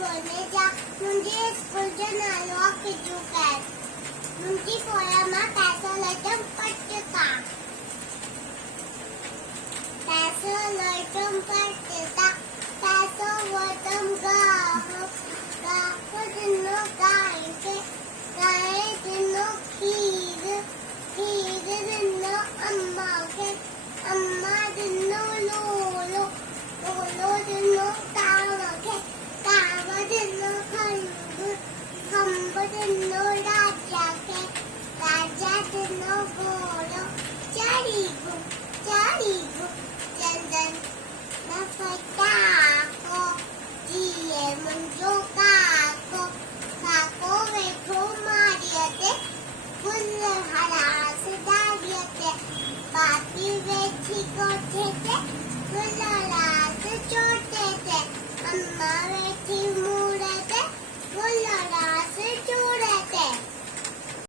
बोलने जा मुझे स्कूल नालो किचुकैस मुझे पोरा मा पैसा लजम पटका पैसा